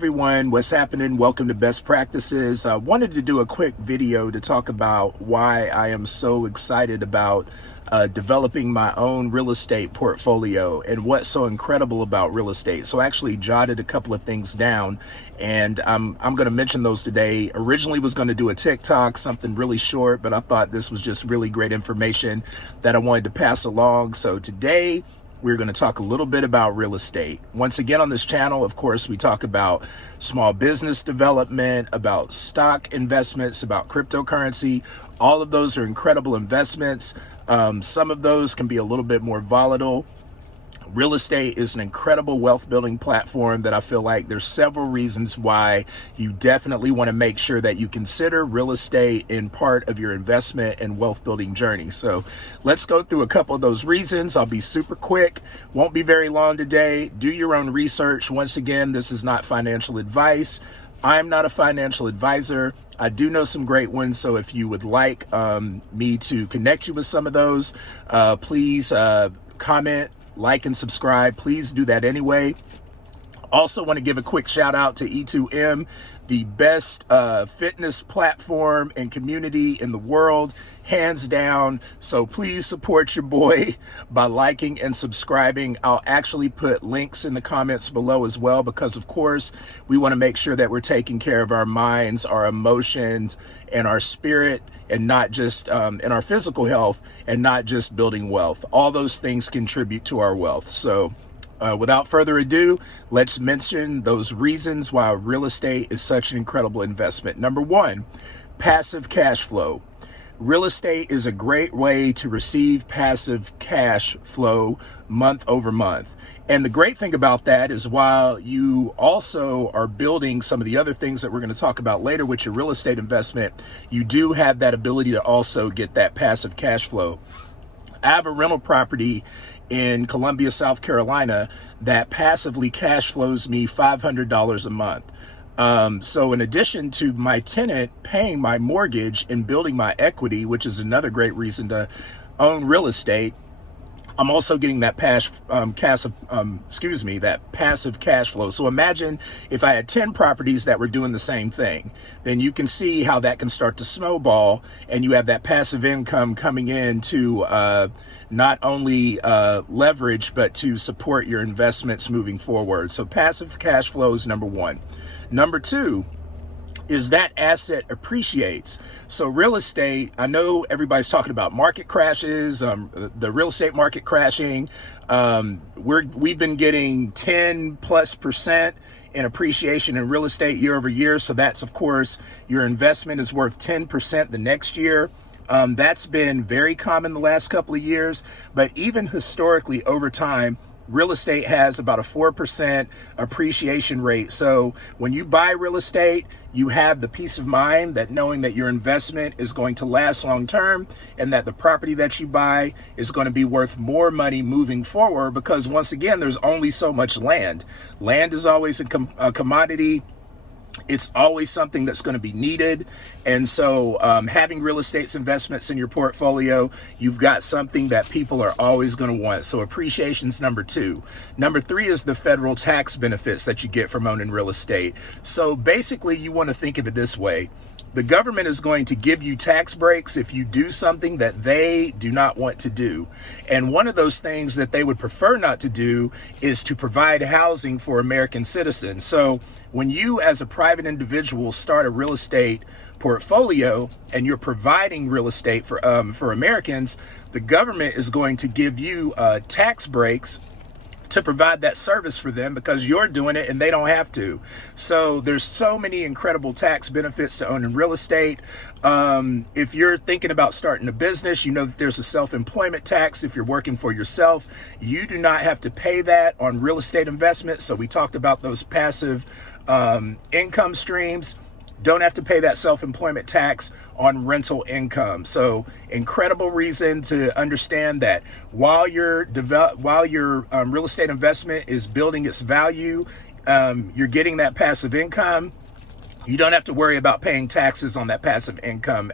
everyone, what's happening? Welcome to Best Practices. I wanted to do a quick video to talk about why I am so excited about developing my own real estate portfolio and what's so incredible about real estate. So I actually jotted a couple of things down, and I'm going to mention those today. Originally was going to do a TikTok, something really short, but I thought this was just really great information that I wanted to pass along. So today, we're going to talk a little bit about real estate. Once again, on this channel, of course, we talk about small business development, about stock investments, about cryptocurrency. All of those are incredible investments. Some of those can be a little bit more volatile. Real estate is an incredible wealth building platform that I feel like there's several reasons why you definitely want to make sure that you consider real estate in part of your investment and wealth building journey. So let's go through a couple of those reasons. I'll be super quick, won't be very long today. Do your own research. Once again, this is not financial advice. I'm not a financial advisor. I do know some great ones, so if you would like me to connect you with some of those, please comment, like, and subscribe. Please do that anyway. Also want to give a quick shout out to E2M, the best fitness platform and community in the world, hands down. So please support your boy by liking and subscribing. I'll actually put links in the comments below as well, because of course we want to make sure that we're taking care of our minds, our emotions, and our spirit, and not just in our physical health, and not just building wealth. All those things contribute to our wealth. So without further ado, let's mention those reasons why real estate is such an incredible investment. Number one, passive cash flow. Real estate is a great way to receive passive cash flow month over month. And the great thing about that is, while you also are building some of the other things that we're going to talk about later with your real estate investment, you do have that ability to also get that passive cash flow. I have a rental property in Columbia, South Carolina that passively cash flows me $500 a month. So in addition to my tenant paying my mortgage and building my equity, which is another great reason to own real estate, I'm also getting that that passive cash flow. So imagine if I had 10 properties that were doing the same thing, then you can see how that can start to snowball, and you have that passive income coming in to not only leverage, but to support your investments moving forward. So passive cash flow is number one. Number two is that asset appreciates. So real estate, I know everybody's talking about market crashes, the real estate market crashing. We've been getting 10+% in appreciation in real estate year over year. So that's, of course, your investment is worth 10% the next year. That's been very common the last couple of years, but even historically over time, real estate has about a 4% appreciation rate. So when you buy real estate, you have the peace of mind that knowing that your investment is going to last long term, and that the property that you buy is going to be worth more money moving forward, because once again, there's only so much land. Land is always a commodity. It's always something that's going to be needed. And so having real estate investments in your portfolio, you've got something that people are always going to want. So appreciation's number two. Number three is the federal tax benefits that you get from owning real estate. So basically, you want to think of it this way. The government is going to give you tax breaks if you do something that they do not want to do. And one of those things that they would prefer not to do is to provide housing for American citizens. So when you as a private individual start a real estate portfolio and you're providing real estate for Americans, the government is going to give you tax breaks to provide that service for them, because you're doing it and they don't have to. So there's so many incredible tax benefits to owning real estate. If you're thinking about starting a business, you know that there's a self-employment tax. If you're working for yourself, you do not have to pay that on real estate investment. So we talked about those passive income streams. Don't have to pay that self-employment tax on rental income. So incredible reason to understand that while your real estate investment is building its value, you're getting that passive income. You don't have to worry about paying taxes on that passive income,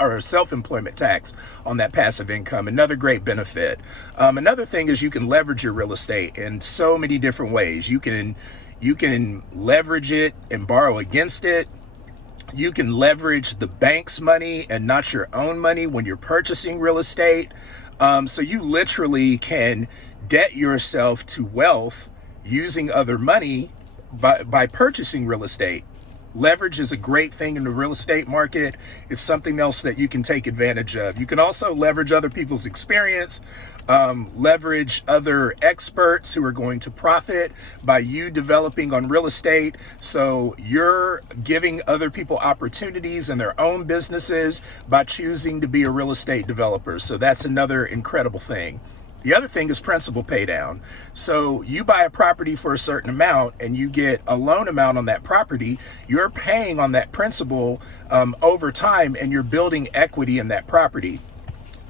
or self-employment tax on that passive income. Another great benefit. Another thing is you can leverage your real estate in so many different ways. You can You can leverage it and borrow against it. You can leverage the bank's money and not your own money when you're purchasing real estate. So you literally can debt yourself to wealth using other money by purchasing real estate. Leverage is a great thing in the real estate market. It's something else that you can take advantage of. You can also leverage other people's experience, leverage other experts who are going to profit by you developing on real estate. So you're giving other people opportunities in their own businesses by choosing to be a real estate developer. So that's another incredible thing. The other thing is principal pay down. So you buy a property for a certain amount and you get a loan amount on that property. You're paying on that principal over time, and you're building equity in that property.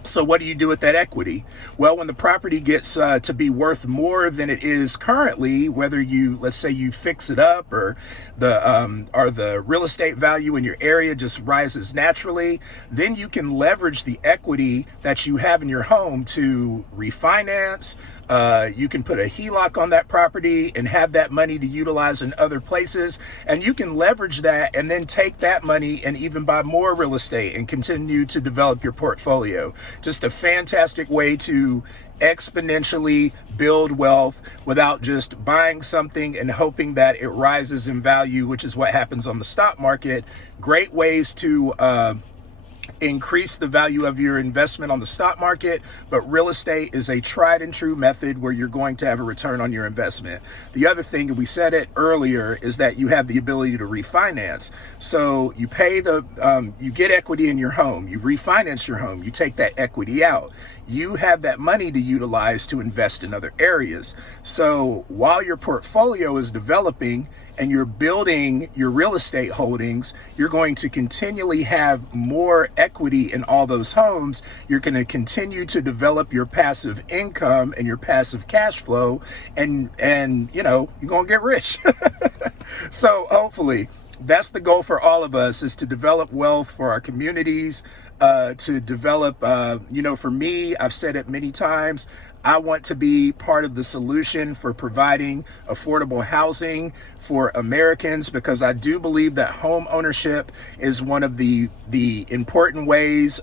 So what do you do with that equity? Well, when the property gets to be worth more than it is currently, whether you, let's say you fix it up, or the real estate value in your area just rises naturally, then you can leverage the equity that you have in your home to refinance. You can put a HELOC on that property and have that money to utilize in other places. And you can leverage that and then take that money and even buy more real estate and continue to develop your portfolio. Just a fantastic way to exponentially build wealth without just buying something and hoping that it rises in value, which is what happens on the stock market. Great ways to increase the value of your investment on the stock market, but real estate is a tried and true method where you're going to have a return on your investment. The other thing, and we said it earlier, is that you have the ability to refinance. So you pay you get equity in your home, you refinance your home, you take that equity out. You have that money to utilize to invest in other areas. So while your portfolio is developing and you're building your real estate holdings, you're going to continually have more equity in all those homes. You're going to continue to develop your passive income and your passive cash flow, and you know, you're going to get rich. So hopefully that's the goal for all of us, is to develop wealth for our communities, to develop, for me, I've said it many times, I want to be part of the solution for providing affordable housing for Americans, because I do believe that home ownership is one of the important ways.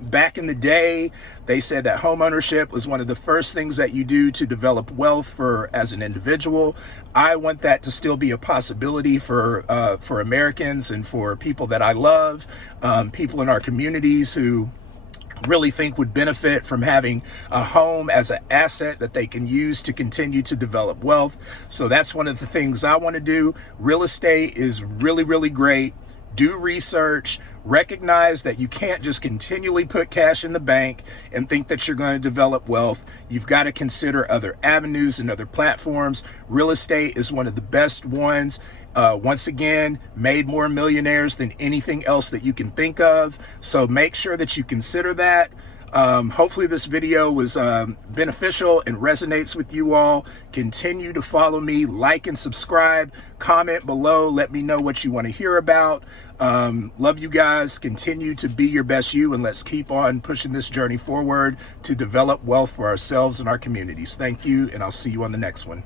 Back in the day, they said that home ownership was one of the first things that you do to develop wealth as an individual. I want that to still be a possibility for Americans and for people that I love, people in our communities who really think would benefit from having a home as an asset that they can use to continue to develop wealth. So that's one of the things I want to do. Real estate is really, really great. Do research. Recognize that you can't just continually put cash in the bank and think that you're going to develop wealth. You've got to consider other avenues and other platforms. Real estate is one of the best ones. Once again, made more millionaires than anything else that you can think of. So make sure that you consider that. Hopefully this video was beneficial and resonates with you all. Continue to follow me, like and subscribe, comment below, let me know what you want to hear about. Love you guys. Continue to be your best you, and let's keep on pushing this journey forward to develop wealth for ourselves and our communities. Thank you, and I'll see you on the next one.